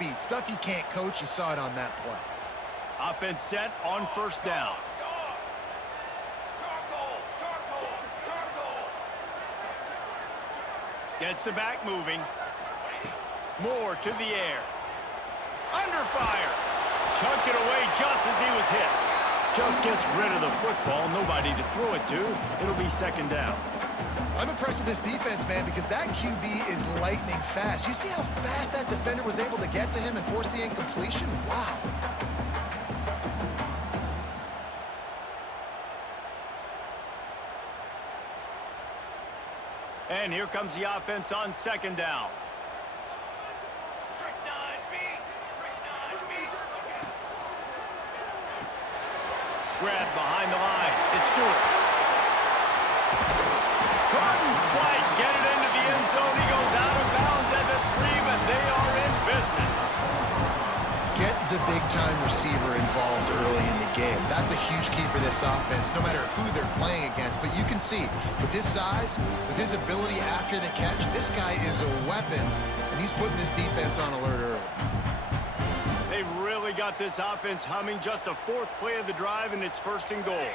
speed. Stuff you can't coach, you saw it on that play. Offense set on first down. Gets the back moving. Moore to the air. Under fire. Chunked it away just as he was hit. Just gets rid of the football. Nobody to throw it to. It'll be second down. I'm impressed with this defense, man, because that QB is lightning fast. You see how fast that defender was able to get to him and force the incompletion? Wow. And here comes the offense on second down. Grab behind the line. It's Stewart. Couldn't quite get it into the end zone. He goes out of bounds at the 3, but they are in business. Get the big-time receiver involved early in the game. That's a huge key for this offense, no matter who they're playing against. But you can see, with his size, with his ability after the catch, this guy is a weapon, and he's putting this defense on alert early. They've really got this offense humming. Just the 4th play of the drive, and it's first and goal.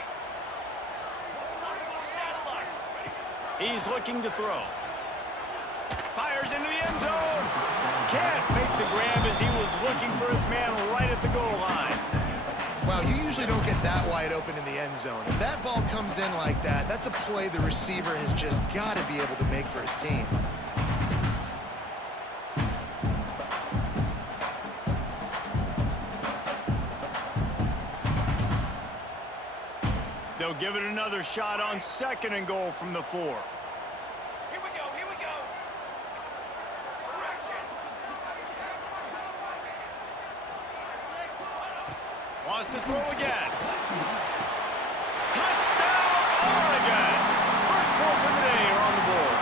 He's looking to throw. Fires into the end zone. Can't make the grab as he was looking for his man right at the goal line. Wow, you usually don't get that wide open in the end zone. If that ball comes in like that, that's a play the receiver has just got to be able to make for his team. They'll give it another shot on second and goal from the 4. Here we go, here we go. Wants to throw again. Touchdown, Oregon! First points of the day are on the board.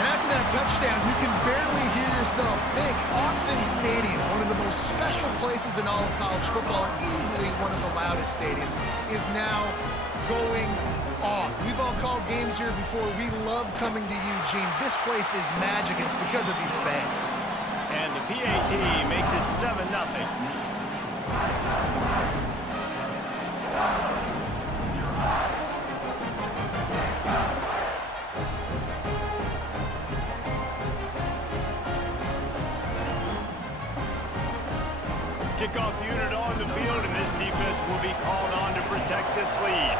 And after that touchdown, you can barely hear yourself think. Autzen Stadium, one of the most special places in all of college football, and easily one of the loudest stadiums, is now going off. We've all called games here before. We love coming to Eugene. This place is magic, and it's because of these fans. And the PAT makes it 7-0. Kickoff unit on the field, and this defense will be called on to protect this lead.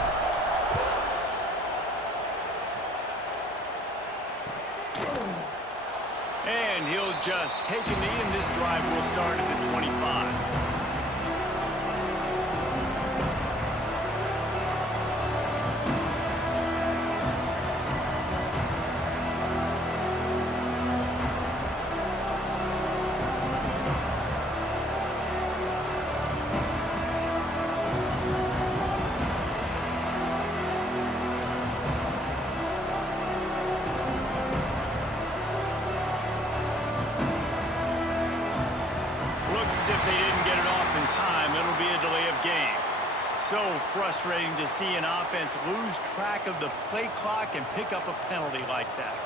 And he'll just take a knee, and this drive will start at the 25. So frustrating to see an offense lose track of the play clock and pick up a penalty like that.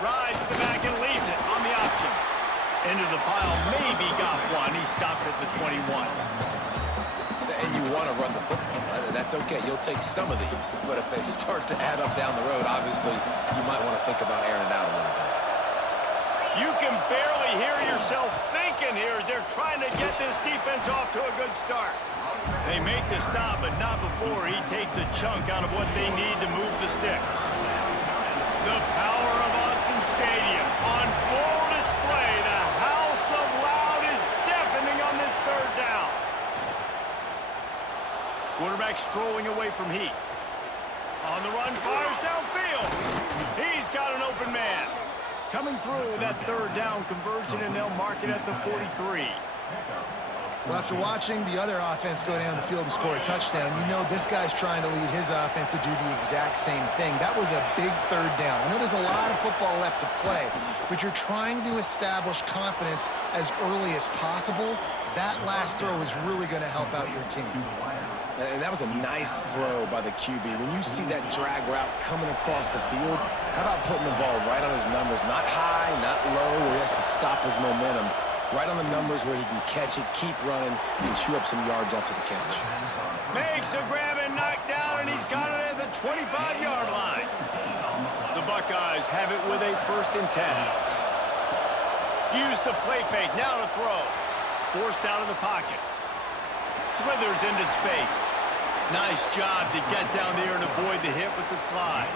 Rides the back and leaves it on the option. Into the pile, maybe got one. He stopped at the 21. And you want to run the football. That's okay. You'll take some of these. But if they start to add up down the road, obviously, you might want to think about airing it out a little bit. You can barely hear yourself thinking here as they're trying to get this defense off to a good start. They make the stop, but not before he takes a chunk out of what they need to move the sticks. The power of Autzen Stadium on full display. The house of loud is deafening on this third down. Quarterback strolling away from Heat. On the run, fires downfield. He's got an open man. Coming through that third down conversion, and they'll mark it at the 43. Well, after watching the other offense go down the field and score a touchdown, you know this guy's trying to lead his offense to do the exact same thing. That was a big third down. I know there's a lot of football left to play, but you're trying to establish confidence as early as possible. That last throw is really going to help out your team. And that was a nice throw by the QB. When you see that drag route coming across the field, how about putting the ball right on his numbers? Not high, not low, where he has to stop his momentum. Right on the numbers where he can catch it, keep running, and chew up some yards after the catch. Makes the grab and knock down, and he's got it at the 25-yard line. The Buckeyes have it with a 1st and 10. Use the play fake, now to throw. Forced out of the pocket. Slithers into space. Nice job to get down there and avoid the hit with the slide.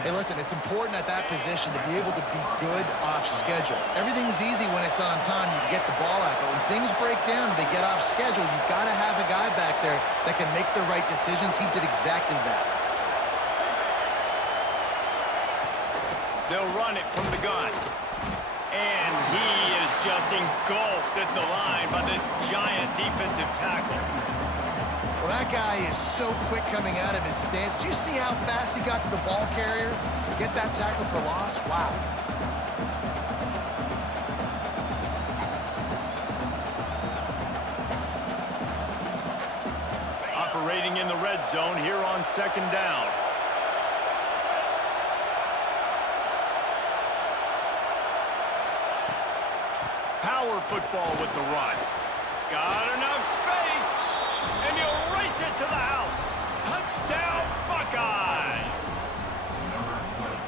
Hey, listen, it's important at that position to be able to be good off schedule. Everything's easy when it's on time. You get the ball out. But when things break down and they get off schedule, you've got to have a guy back there that can make the right decisions. He did exactly that. They'll run it from the gun. And he is just engulfed at the line by this giant defensive tackle. Well, that guy is so quick coming out of his stance. Do you see how fast he got to the ball carrier to get that tackle for loss? Wow. Operating in the red zone here on 2nd down. Power football with the run. Got enough space. And he'll race it to the house. Touchdown, Buckeyes!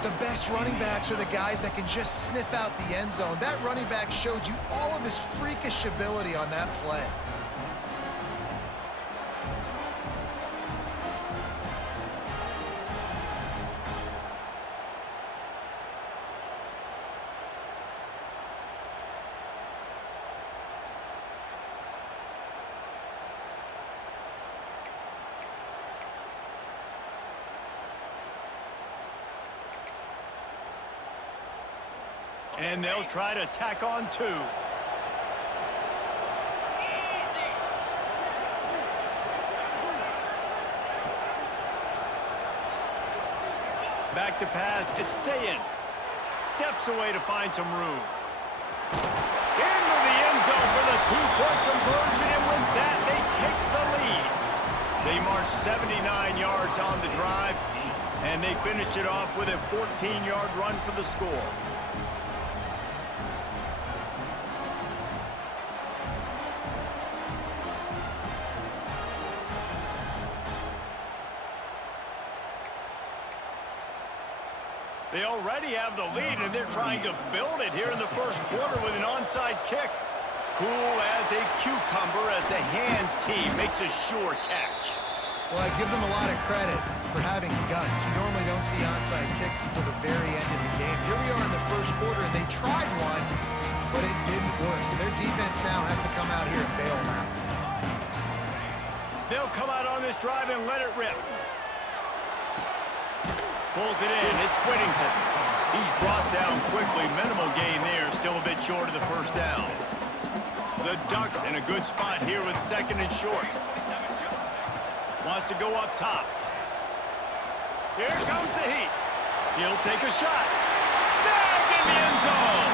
The best running backs are the guys that can just sniff out the end zone. That running back showed you all of his freakish ability on that play. And they'll try to tack on 2. Back to pass, it's Sayin. Steps away to find some room. Into the end zone for the 2-point conversion, and with that, they take the lead. They marched 79 yards on the drive, and they finished it off with a 14-yard run for the score. They already have the lead, and they're trying to build it here in the 1st quarter with an onside kick. Cool as a cucumber as the hands team makes a sure catch. Well, I give them a lot of credit for having guts. You normally don't see onside kicks until the very end of the game. Here we are in the 1st quarter, and they tried one, but it didn't work. So their defense now has to come out here and bail them out. They'll come out on this drive and let it rip. Pulls it in. It's Whittington. He's brought down quickly. Minimal gain there. Still a bit short of the 1st down. The Ducks in a good spot here with 2nd and short. Wants to go up top. Here comes the heat. He'll take a shot. Snagged in the end zone.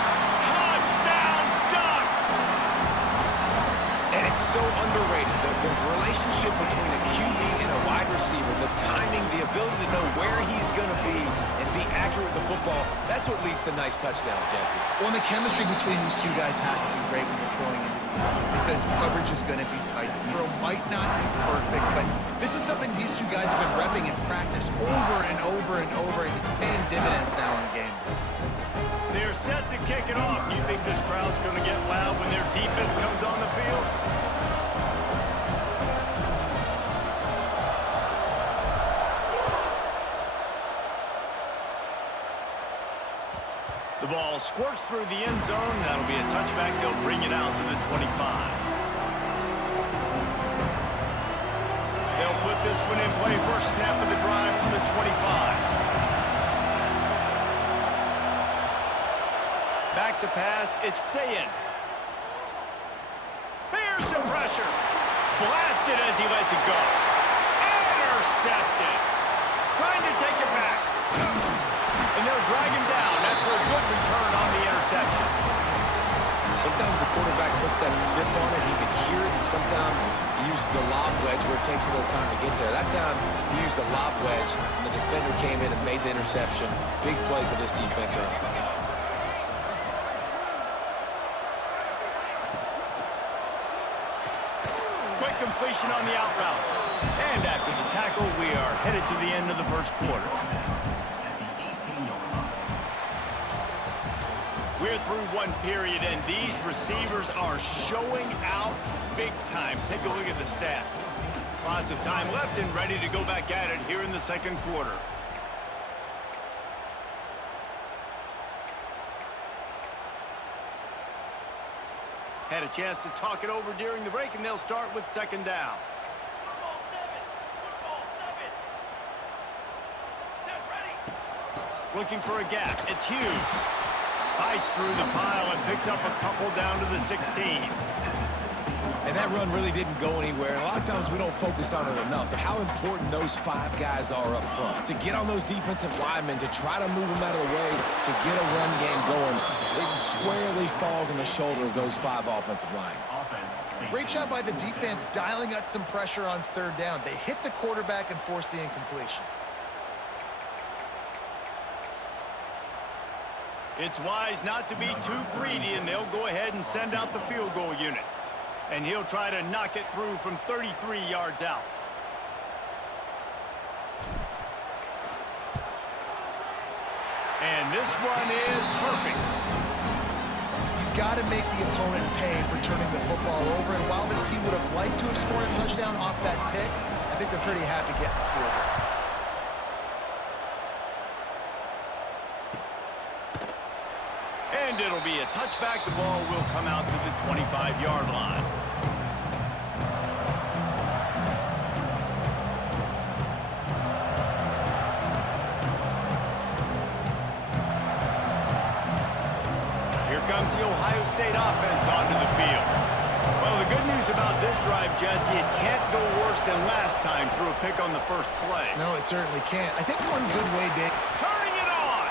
Touchdown, Ducks! And it's so underrated. The relationship between a QB and a wide receiver, the timing, the ability to know where he's going to be and be accurate with the football, that's what leads to nice touchdowns, Jesse. Well, and the chemistry between these two guys has to be great when you're throwing into the end zone because coverage is going to be tight. The throw might not be perfect, but this is something these two guys have been repping in practice over and over and over, and it's paying dividends now in game. They're set to kick it off. You think this crowd's going to get loud when their defense comes on the field? The ball squirts through the end zone. That'll be a touchback. They'll bring it out to the 25. They'll put this one in play. First snap of the drive from the 25. Back to pass. It's Sayin. Bears the pressure. pressure. Blasted as he lets it go. Intercepted. Trying to take it back. And they'll drag him down after a good return on the interception. Sometimes the quarterback puts that zip on it, you can hear it, and sometimes he uses the lob wedge where it takes a little time to get there. That time, he used the lob wedge, and the defender came in and made the interception. Big play for this defense early. Quick completion on the out route. And after the tackle, we are headed to the end of the first quarter. We're through one period, and these receivers are showing out big time. Take a look at the stats. Lots of time left and ready to go back at it here in the second quarter. Had a chance to talk it over during the break, and they'll start with second down. Football seven. Football seven. Set ready. Looking for a gap. It's Hughes. Fights through the pile and picks up a couple down to the 16. And that run really didn't go anywhere. And a lot of times we don't focus on it enough, but how important those 5 guys are up front. To get on those defensive linemen, to try to move them out of the way, to get a run game going, it squarely falls on the shoulder of those 5 offensive linemen. Great job by the defense dialing up some pressure on third down. They hit the quarterback and forced the incompletion. It's wise not to be too greedy, and they'll go ahead and send out the field goal unit. And he'll try to knock it through from 33 yards out. And this one is perfect. You've got to make the opponent pay for turning the football over, and while this team would have liked to have scored a touchdown off that pick, I think they're pretty happy getting the field goal. And it'll be a touchback. The ball will come out to the 25-yard line. Here comes the Ohio State offense onto the field. Well, the good news about this drive, Jesse, it can't go worse than last time through a pick on the first play. No, it certainly can't. I think one good way, Dave. Turning it on!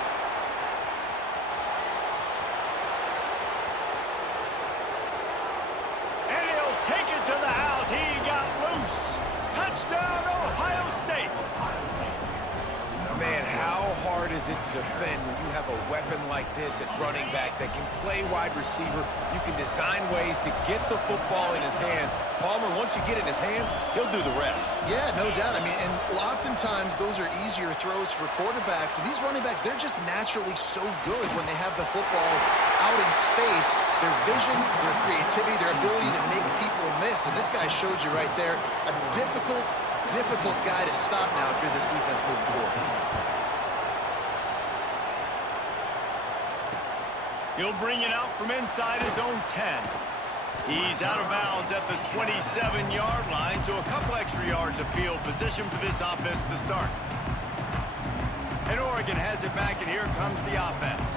And he'll take it to the house. He got loose. Touchdown, Ohio State. Man, how hard is it to defend when you have a weapon like this at running back that can play wide receiver? You can design ways to get the football in his hand. Palmer, once you get it in his hands, he'll do the rest. Yeah, no doubt. I mean, and oftentimes those are easier throws for quarterbacks. And these running backs, they're just naturally so good when they have the football out in space. Their vision, their creativity, their ability to make people miss. And this guy showed you right there, a difficult guy to stop now if you're this defense moving forward. He'll bring it out from inside his own 10. He's out of bounds at the 27-yard line, so a couple extra yards of field position for this offense to start. And Oregon has it back, and here comes the offense.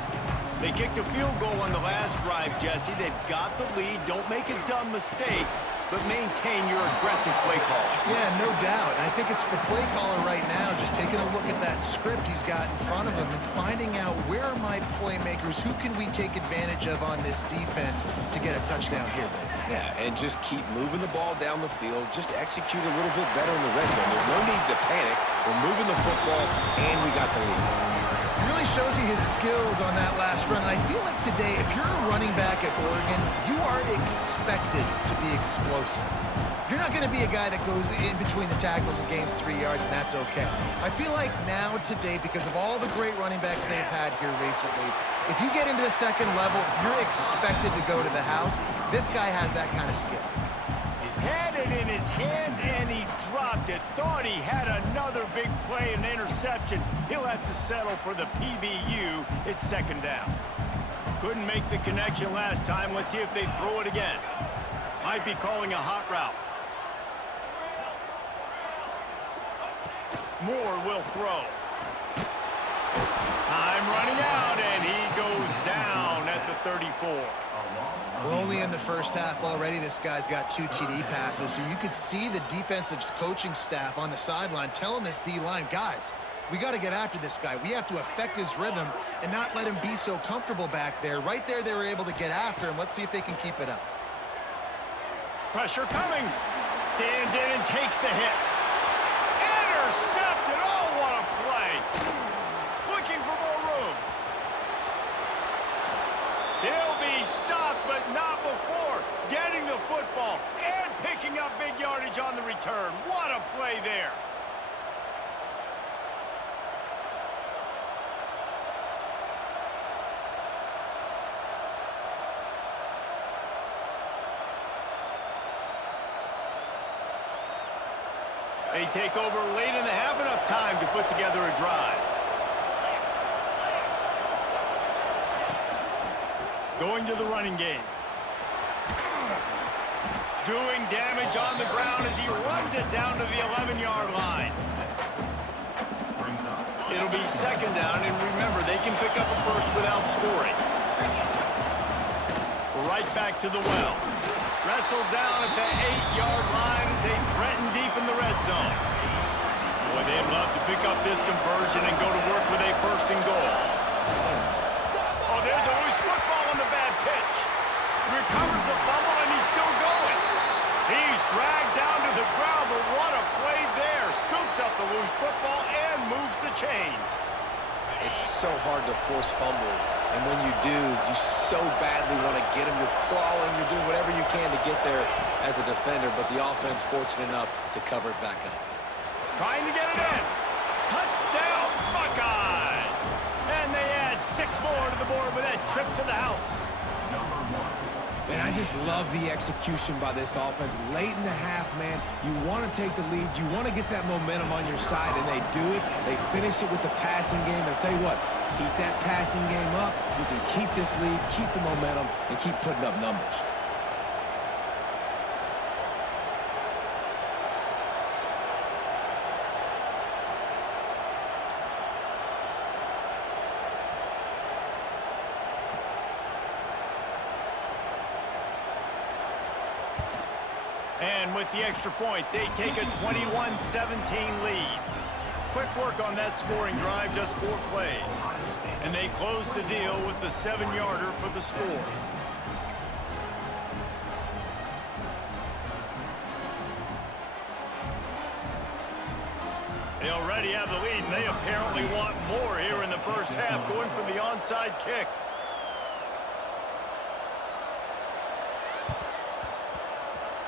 They kicked a field goal on the last drive, Jesse. They've got the lead. Don't make a dumb mistake, but maintain your aggressive play calling. Yeah, no doubt. And I think it's the play caller right now just taking a look at that script he's got in front of him and finding out where are my playmakers, who can we take advantage of on this defense to get a touchdown here. Yeah, and just keep moving the ball down the field. Just execute a little bit better in the red zone. There's no need to panic. We're moving the football, and we got the lead. It really shows you his skills on that last run. And I feel like today, if you're a running back at Oregon, you are expected to be explosive. You're not going to be a guy that goes in between the tackles and gains 3 yards, and that's okay. I feel like now today, because of all the great running backs they've had here recently, if you get into the second level, you're expected to go to the house. This guy has that kind of skill. Had it in his hands, and he dropped it. Thought he had another big play, an interception. He'll have to settle for the PBU. It's second down. Couldn't make the connection last time. Let's see if they throw it again. Might be calling a hot route. Moore will throw. Time running out, and he goes down at the 34. We're only in the first half already. This guy's got 2 TD passes, so you could see the defensive coaching staff on the sideline telling this D-line, guys, we got to get after this guy. We have to affect his rhythm and not let him be so comfortable back there. Right there, they were able to get after him. Let's see if they can keep it up. Pressure coming. Stands in and takes the hit. Intercepted. Oh, what a play. Looking for more room. He'll be stopped, but not before getting the football and picking up big yardage on the return. What a play there. They take over late in the half, enough time to put together a drive. Going to the running game. Doing damage on the ground as he runs it down to the 11-yard line. It'll be second down, and remember, they can pick up a first without scoring. Right back to the well. Wrestled down at the 8-yard line as they threaten deep in the red zone. Boy, they'd love to pick up this conversion and go to work with a first and goal. Oh, there's a loose football on the bad pitch. Recovers the fumble, and he's still going. He's dragged down to the ground, but what a play there. Scoops up the loose football and moves the chains. It's so hard to force fumbles, and when you do, you so badly want to get them. You're crawling, you're doing whatever you can to get there as a defender, but the offense fortunate enough to cover it back up. Trying to get it in. Touchdown, Buckeyes! And they add 6 more to the board with that trip to the house. Man, I just love the execution by this offense. Late in the half, man, you want to take the lead. You want to get that momentum on your side, and they do it. They finish it with the passing game. I'll tell you what, keep that passing game up. You can keep this lead, keep the momentum, and keep putting up numbers. And with the extra point, they take a 21-17 lead. Quick work on that scoring drive, just 4 plays. And they close the deal with the 7-yarder for the score. They already have the lead, and they apparently want more here in the first half, going for the onside kick.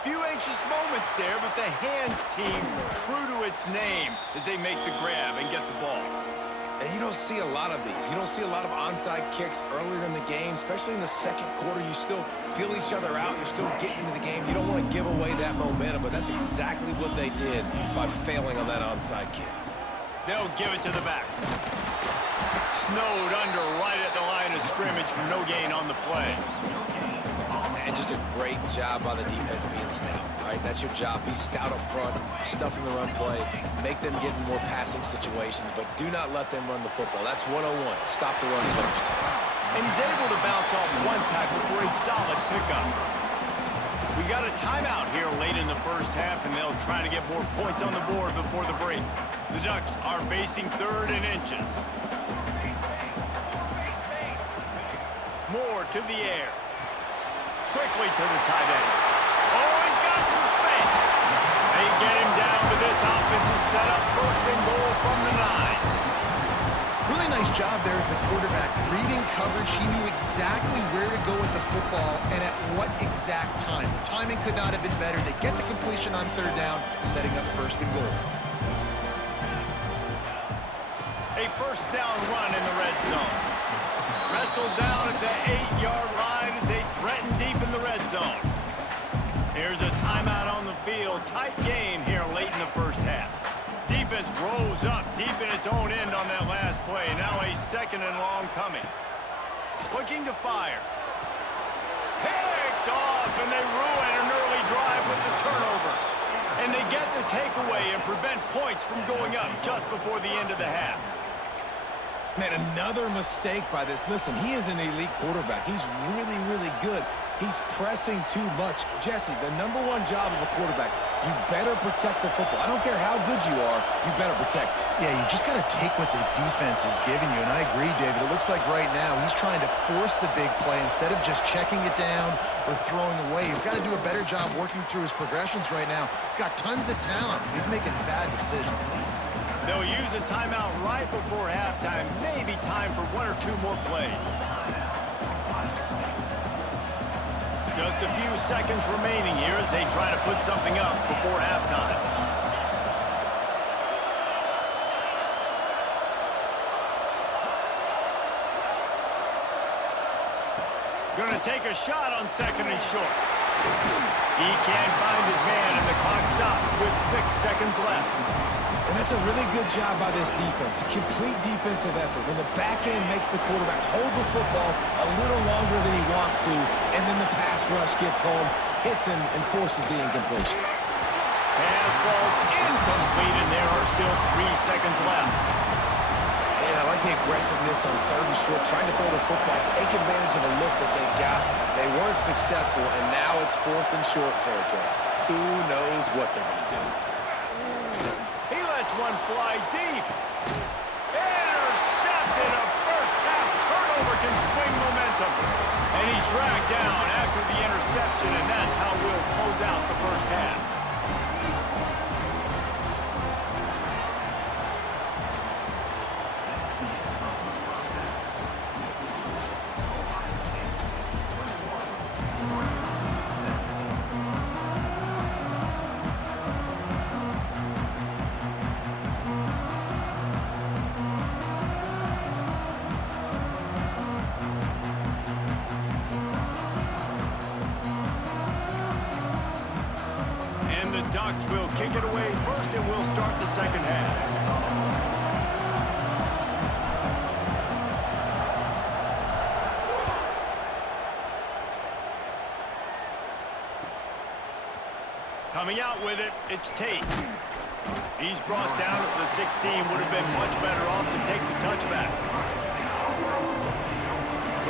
Few anxious moments there, but the hands team true to its name as they make the grab and get the ball. And you don't see a lot of these. You don't see a lot of onside kicks earlier in the game, especially in the second quarter. You still feel each other out. You're still getting into the game. You don't want to give away that momentum, but that's exactly what they did by failing on that onside kick. They'll give it to the back. Snowed under right at the line of scrimmage for no gain on the play. And just a great job by the defense being stout, right? That's your job. Be stout up front, stuff in the run play, make them get in more passing situations, but do not let them run the football. That's 101. Stop the run first. And he's able to bounce off one tackle for a solid pickup. We got a timeout here late in the first half, and they'll try to get more points on the board before the break. The Ducks are facing 3rd and inches. Moore to the air. Quickly to the tight end. Oh, he's got some space. They get him down to this offensive setup. 1st and goal from the 9. Really nice job there of the quarterback. Reading coverage, he knew exactly where to go with the football and at what exact time. The timing could not have been better. They get the completion on 3rd down, setting up 1st and goal. A 1st down run in the red zone. Wrestled down at the 8-yard line as they threaten deep in the red zone. Here's a timeout on the field. Tight game here late in the first half. Defense rose up deep in its own end on that last play. Now a 2nd and long coming. Looking to fire. Picked off, and they ruin an early drive with the turnover. And they get the takeaway and prevent points from going up just before the end of the half. Man, another mistake by this. Listen, he is an elite quarterback. He's really, really good. He's pressing too much. Jesse, the #1 job of a quarterback, you better protect the football. I don't care how good you are, you better protect it. Yeah, you just got to take what the defense is giving you, and I agree, David. It looks like right now he's trying to force the big play instead of just checking it down or throwing away. He's got to do a better job working through his progressions right now. He's got tons of talent. He's making bad decisions. They'll use a timeout right before halftime. Maybe time for 1 or 2 more plays. Just a few seconds remaining here as they try to put something up before halftime. Going to take a shot on 2nd and short. He can't find his man, and the clock stops with 6 seconds left. And that's a really good job by this defense. A complete defensive effort. When the back end makes the quarterback hold the football a little longer than he wants to, and then the pass rush gets home, hits him, and forces the incompletion. Pass falls incomplete, and there are still 3 seconds left. And I like the aggressiveness on 3rd and short, trying to throw the football, take advantage of a look that they got. They weren't successful, and now it's 4th and short territory. Who knows what they're going to do? He lets one fly deep. Intercepted. A first-half turnover can swing momentum. And he's dragged down after the interception, and that's how we'll close out the first half. Ducks will kick it away first, and we'll start the second half. Coming out with it, it's Tate. He's brought down at the 16. Would have been much better off to take the touchback.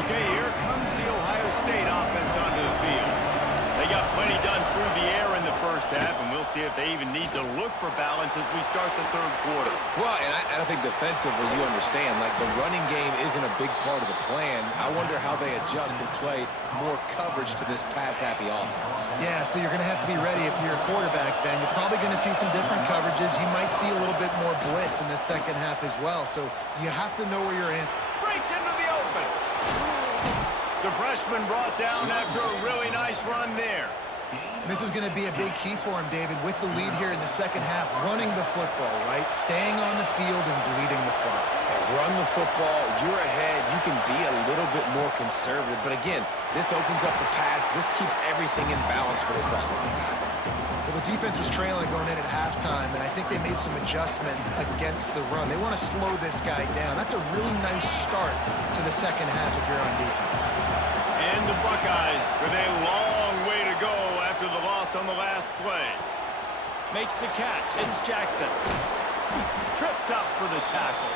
Okay, here comes the Ohio State offense onto the field. They got plenty done through the air in the first half, and we'll see if they even need to look for balance as we start the 3rd quarter. Well, and I think defensively, you understand, like the running game isn't a big part of the plan. I wonder how they adjust and play more coverage to this pass-happy offense. Yeah, so you're going to have to be ready if you're a quarterback, then. You're probably going to see some different coverages. You might see a little bit more blitz in the second half as well, so you have to know where your hands. Breaks into the open. The freshman brought down after a really nice run there. This is going to be a big key for him, David, with the lead here in the second half, running the football, right? Staying on the field and bleeding the clock. Run the football, you're ahead, you can be a little bit more conservative. But again, this opens up the pass. This keeps everything in balance for this offense. Well, the defense was trailing going in at halftime, and I think they made some adjustments against the run. They want to slow this guy down. That's a really nice start to the second half if you're on defense. And the Buckeyes with a long way to go after the loss on the last play. Makes the catch. It's Jackson. Tripped up for the tackle.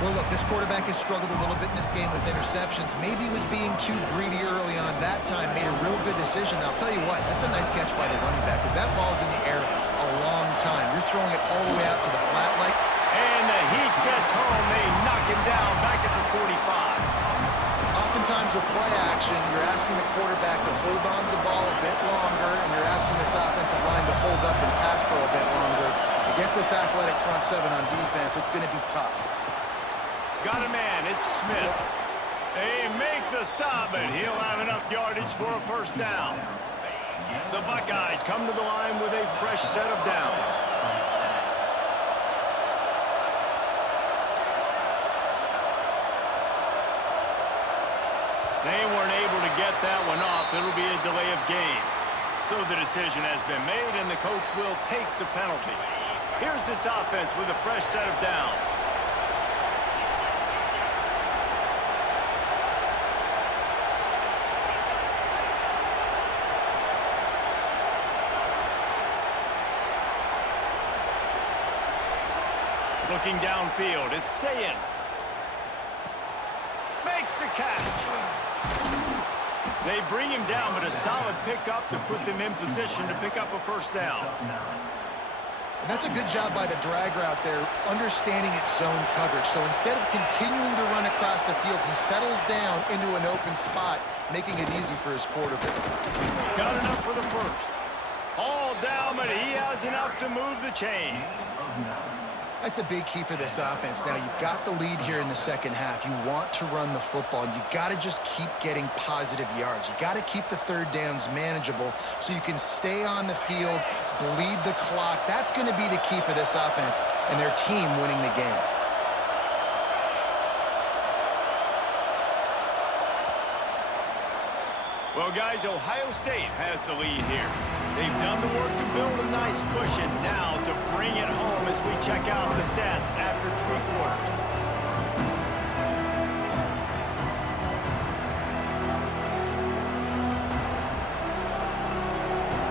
Well, look, this quarterback has struggled a little bit in this game with interceptions. Maybe he was being too greedy early on. That time made a real good decision. I'll tell you what, that's a nice catch by the running back because that ball's in the air a long time. You're throwing it all the way out to the flat like. And the heat gets home. They knock him down back at the 45. Oftentimes with play action, you're asking the quarterback to hold on to the ball a bit longer, and you're asking this offensive line to hold up and pass pro a bit longer. Against this athletic front seven on defense, it's going to be tough. Got a man, it's Smith. They make the stop, and he'll have enough yardage for a first down. The Buckeyes come to the line with a fresh set of downs. They weren't able to get that one off. It'll be a delay of game. So the decision has been made, and the coach will take the penalty. Here's this offense with a fresh set of downs. Looking downfield, it's Sayin. Makes the catch. They bring him down, but a solid pickup to put them in position to pick up a first down. And that's a good job by the drag route there, understanding its zone coverage. So instead of continuing to run across the field, he settles down into an open spot, making it easy for his quarterback. Got enough for the first. All down, but he has enough to move the chains. That's a big key for this offense. Now, you've got the lead here in the second half. You want to run the football, and you got to just keep getting positive yards. You got to keep the third downs manageable so you can stay on the field, bleed the clock. That's going to be the key for this offense and their team winning the game. Well, guys, Ohio State has the lead here. They've done the work to build a nice cushion. Now to bring it home as we check out the stats after 3 quarters.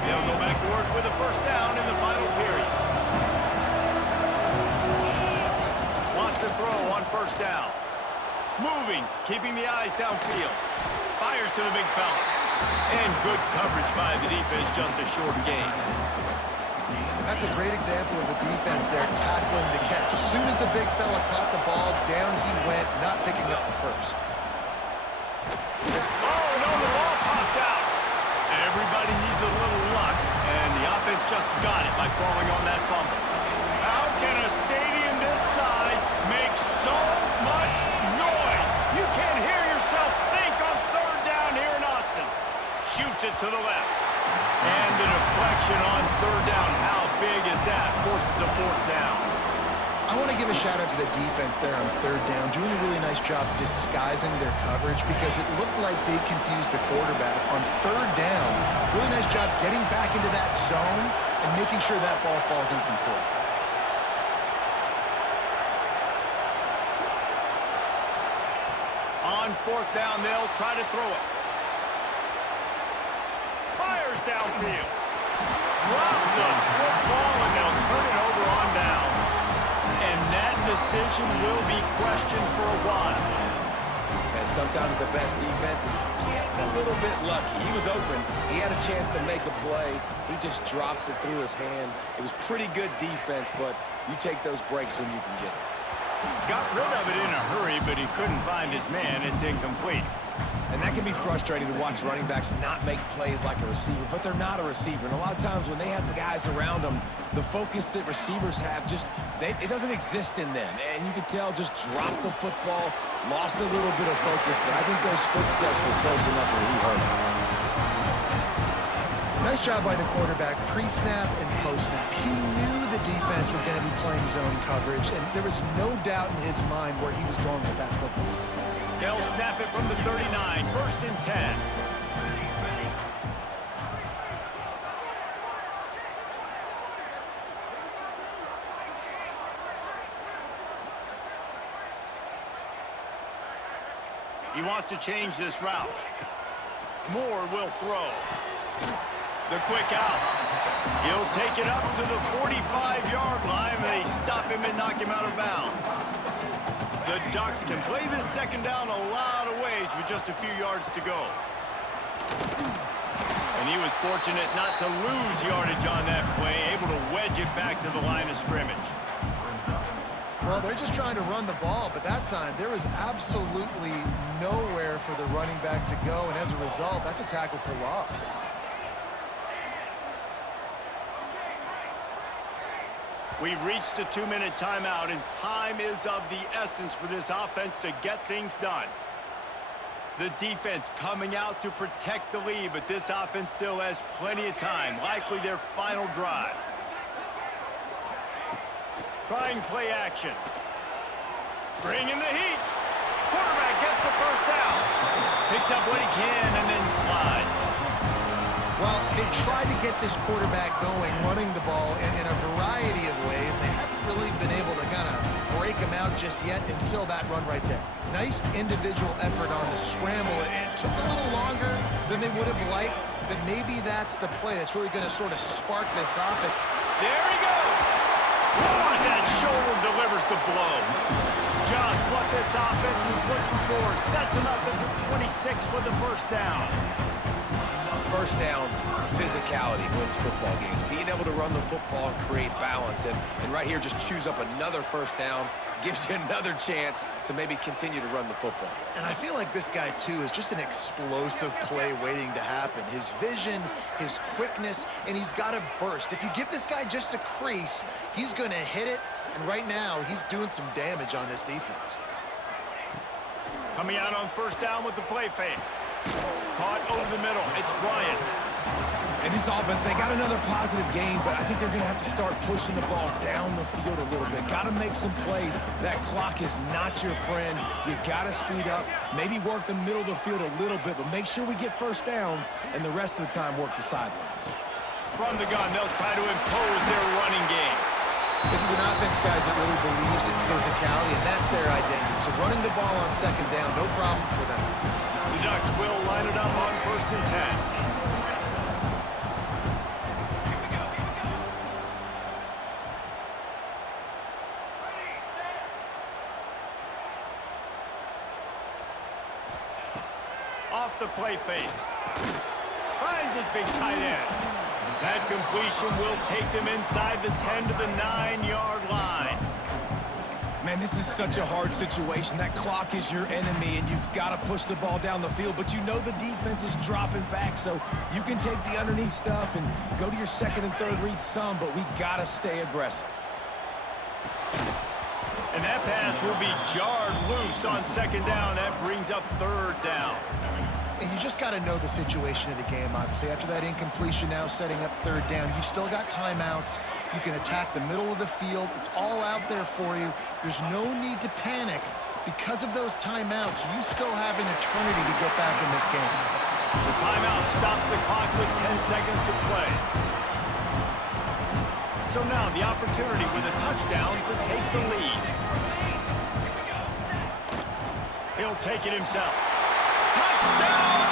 They'll go back to work with a first down in the final period. Wants to throw on first down. Moving, keeping the eyes downfield. Fires to the big fella. And good coverage by the defense, just a short gain. That's a great example of the defense there tackling the catch. As soon as the big fella caught the ball, down he went, not picking up the first. Oh, no, the ball popped out. Everybody needs a little luck, and the offense just got it by falling on that fumble. How can a stadium this size make so much noise? You can't hear yourself think on third down here in Autzen. Shoots it to the left. And the deflection on third down. How big is that? Forces a fourth down. I want to give a shout out to the defense there on third down, doing a really nice job disguising their coverage because it looked like they confused the quarterback on third down. Really nice job getting back into that zone and making sure that ball falls incomplete. On fourth down, they'll try to throw it. Fires downfield. Drop the football, and they'll turn it over on downs. And that decision will be questioned for a while. And sometimes the best defense is getting a little bit lucky. He was open. He had a chance to make a play. He just drops it through his hand. It was pretty good defense, but you take those breaks when you can get it. Got rid of it in a hurry, but he couldn't find his man. It's incomplete. And that can be frustrating to watch running backs not make plays like a receiver, but they're not a receiver. And a lot of times when they have the guys around them, the focus that receivers have it doesn't exist in them. And you can tell just dropped the football, lost a little bit of focus, but I think those footsteps were close enough where he heard it. Nice job by the quarterback, pre-snap and post-snap. He knew the defense was going to be playing zone coverage, and there was no doubt in his mind where he was going with that football. They'll snap it from the 39, first and 10. He wants to change this route. Moore will throw. The quick out. He'll take it up to the 45-yard line. They stop him and knock him out of bounds. The Ducks can play this second down a lot of ways with just a few yards to go. And he was fortunate not to lose yardage on that play, able to wedge it back to the line of scrimmage. Well, they're just trying to run the ball, but that time there was absolutely nowhere for the running back to go, and as a result, that's a tackle for loss. We've reached the 2-minute timeout, and time is of the essence for this offense to get things done. The defense coming out to protect the lead, but this offense still has plenty of time, likely their final drive. Trying play action. Bringing the heat. Quarterback gets the first down. Picks up what he can and then slides. Well, they've tried to get this quarterback going, running the ball in a variety of ways. They haven't really been able to kind of break him out just yet until that run right there. Nice individual effort on the scramble. It took a little longer than they would have liked, but maybe that's the play that's really going to sort of spark this offense. There he goes. Lowers that shoulder, delivers the blow. Just what this offense was looking for. Sets him up at the 26 with the first down. First down, physicality wins football games. Being able to run the football and create balance. And right here, just choose up another first down. Gives you another chance to maybe continue to run the football. And I feel like this guy, too, is just an explosive play waiting to happen. His vision, his quickness, and he's got a burst. If you give this guy just a crease, he's going to hit it. And right now, he's doing some damage on this defense. Coming out on first down with the play fake. Caught over the middle. It's Bryant. And this offense, they got another positive game, but I think they're going to have to start pushing the ball down the field a little bit. Got to make some plays. That clock is not your friend. You got to speed up, maybe work the middle of the field a little bit, but make sure we get first downs, and the rest of the time work the sidelines. From the gun, they'll try to impose their running game. This is an offense, guys, that really believes in physicality, and that's their identity. So running the ball on second down, no problem for them. The Ducks will line it up on 1st and 10. Off the play fake. Finds his big tight end. That completion will take them inside the 10 to the 9-yard line. Man, this is such a hard situation. That clock is your enemy, and you've got to push the ball down the field, but you know the defense is dropping back, so you can take the underneath stuff and go to your second and third read some, but we got to stay aggressive. And that pass will be jarred loose on second down. That brings up third down. And you just got to know the situation of the game, obviously. After that incompletion, now setting up third down, you've still got timeouts. You can attack the middle of the field. It's all out there for you. There's no need to panic. Because of those timeouts, you still have an eternity to get back in this game. The timeout stops the clock with 10 seconds to play. So now the opportunity with a touchdown to take the lead. He'll take it himself. Touchdown!